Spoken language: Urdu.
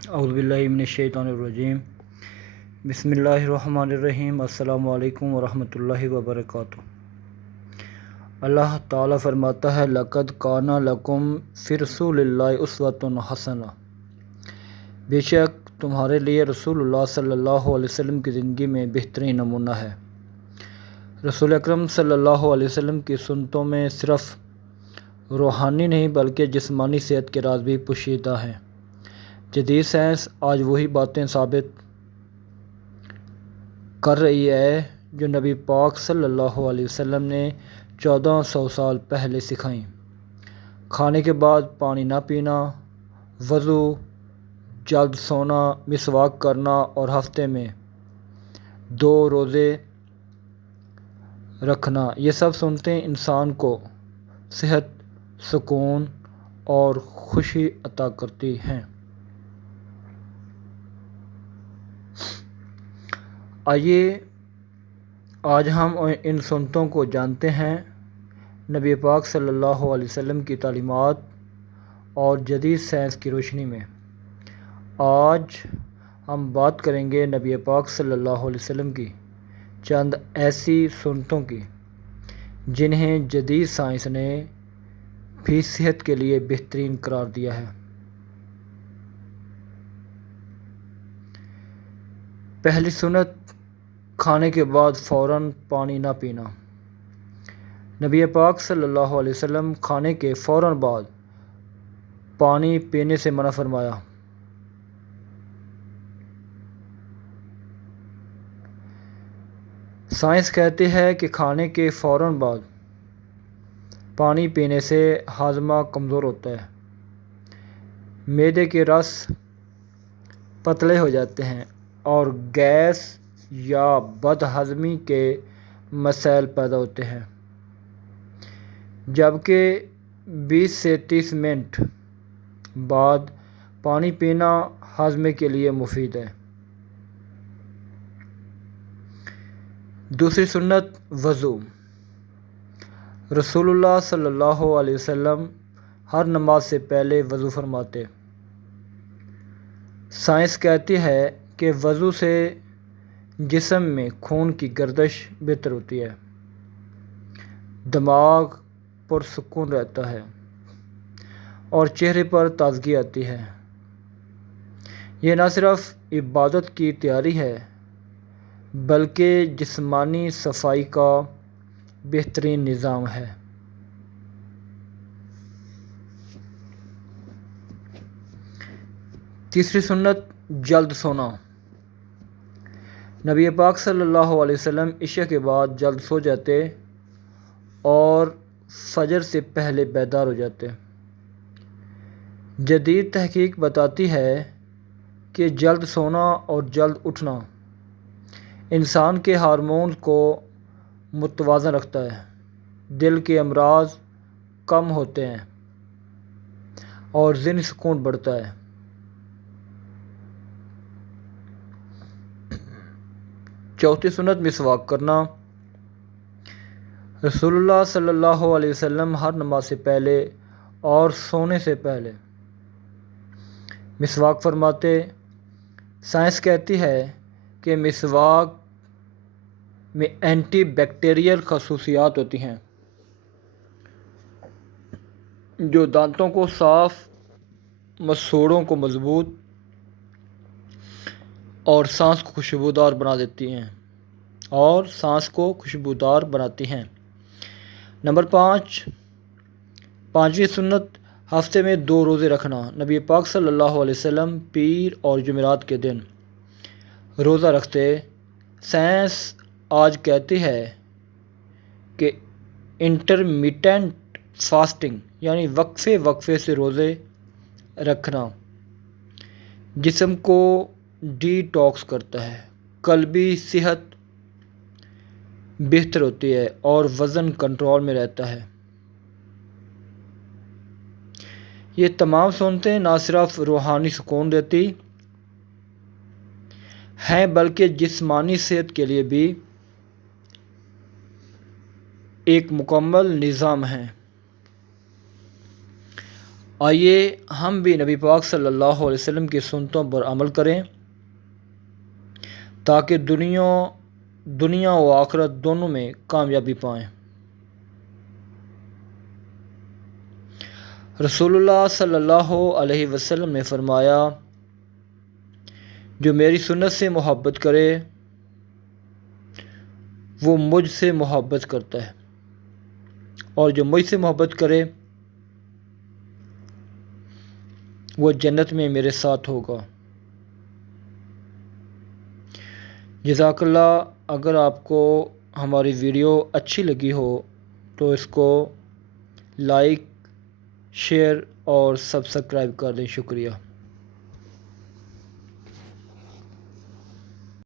اعوذ باللہ من الشیطان الرجیم بسم اللہ الرحمن الرحیم السلام علیکم ورحمۃ اللہ وبرکاتہ۔ اللہ تعالیٰ فرماتا ہے لَقَدْ كَانَ لَكُمْ فِي رَسُولِ اللَّهِ أُسْوَةٌ حَسَنَةٌ، بے شک تمہارے لیے رسول اللہ صلی اللہ علیہ وسلم کی زندگی میں بہترین نمونہ ہے۔ رسول اکرم صلی اللہ علیہ وسلم کی سنتوں میں صرف روحانی نہیں بلکہ جسمانی صحت کے راز بھی پوشیدہ ہیں۔ جدید سائنس آج وہی باتیں ثابت کر رہی ہے جو نبی پاک صلی اللہ علیہ وسلم نے 1400 سال پہلے سکھائیں۔ کھانے کے بعد پانی نہ پینا، وضو، جلد سونا، مسواک کرنا اور ہفتے میں 2 روزے رکھنا، یہ سب سنتیں انسان کو صحت، سکون اور خوشی عطا کرتی ہیں۔ آئیے آج ہم ان سنتوں کو جانتے ہیں۔ نبی پاک صلی اللہ علیہ وسلم کی تعلیمات اور جدید سائنس کی روشنی میں آج ہم بات کریں گے نبی پاک صلی اللہ علیہ وسلم کی چند ایسی سنتوں کی جنہیں جدید سائنس نے بھی صحت کے لیے بہترین قرار دیا ہے۔ پہلی سنت، کھانے کے بعد فوراً پانی نہ پینا۔ نبی پاک صلی اللہ علیہ وسلم کھانے کے فوراً بعد پانی پینے سے منع فرمایا۔ سائنس کہتی ہے کہ کھانے کے فوراً بعد پانی پینے سے ہاضمہ کمزور ہوتا ہے، معدے کے رس پتلے ہو جاتے ہیں اور گیس یا بد ہضمی کے مسائل پیدا ہوتے ہیں، جبکہ 20 سے 30 منٹ بعد پانی پینا ہاضمے کے لیے مفید ہے۔ دوسری سنت، وضو۔ رسول اللہ صلی اللہ علیہ وسلم ہر نماز سے پہلے وضو فرماتے۔ سائنس کہتی ہے کہ وضو سے جسم میں خون کی گردش بہتر ہوتی ہے، دماغ پرسکون رہتا ہے اور چہرے پر تازگی آتی ہے۔ یہ نہ صرف عبادت کی تیاری ہے بلکہ جسمانی صفائی کا بہترین نظام ہے۔ تیسری سنت، جلد سونا۔ نبی پاک صلی اللہ علیہ وسلم عشاء کے بعد جلد سو جاتے اور فجر سے پہلے بیدار ہو جاتے۔ جدید تحقیق بتاتی ہے کہ جلد سونا اور جلد اٹھنا انسان کے ہارمونز کو متوازن رکھتا ہے، دل کے امراض کم ہوتے ہیں اور ذہنی سکون بڑھتا ہے۔ چوتھی سنت، مسواک کرنا۔ رسول اللہ صلی اللہ علیہ وسلم ہر نماز سے پہلے اور سونے سے پہلے مسواک فرماتے۔ سائنس کہتی ہے کہ مسواک میں اینٹی بیکٹیریل خصوصیات ہوتی ہیں جو دانتوں کو صاف، مسوڑھوں کو مضبوط اور سانس کو خوشبودار بناتی ہیں۔ نمبر 5، پانچویں سنت، ہفتے میں 2 روزے رکھنا۔ نبی پاک صلی اللہ علیہ وسلم پیر اور جمعرات کے دن روزہ رکھتے۔ سائنس آج کہتی ہے کہ انٹرمیٹنٹ فاسٹنگ یعنی وقفے سے روزے رکھنا جسم کو ڈی ٹاکس کرتا ہے، قلبی صحت بہتر ہوتی ہے اور وزن کنٹرول میں رہتا ہے۔ یہ تمام سنتیں نہ صرف روحانی سکون دیتی ہیں بلکہ جسمانی صحت کے لیے بھی ایک مکمل نظام ہے۔ آئیے ہم بھی نبی پاک صلی اللہ علیہ وسلم کی سنتوں پر عمل کریں تاکہ دنیا و آخرت دونوں میں کامیابی پائیں۔ رسول اللہ صلی اللہ علیہ وسلم نے فرمایا، جو میری سنت سے محبت کرے وہ مجھ سے محبت کرتا ہے، اور جو مجھ سے محبت کرے وہ جنت میں میرے ساتھ ہوگا۔ جزاک اللہ۔ اگر آپ کو ہماری ویڈیو اچھی لگی ہو تو اس کو لائک، شیئر اور سبسکرائب کر دیں۔ شکریہ۔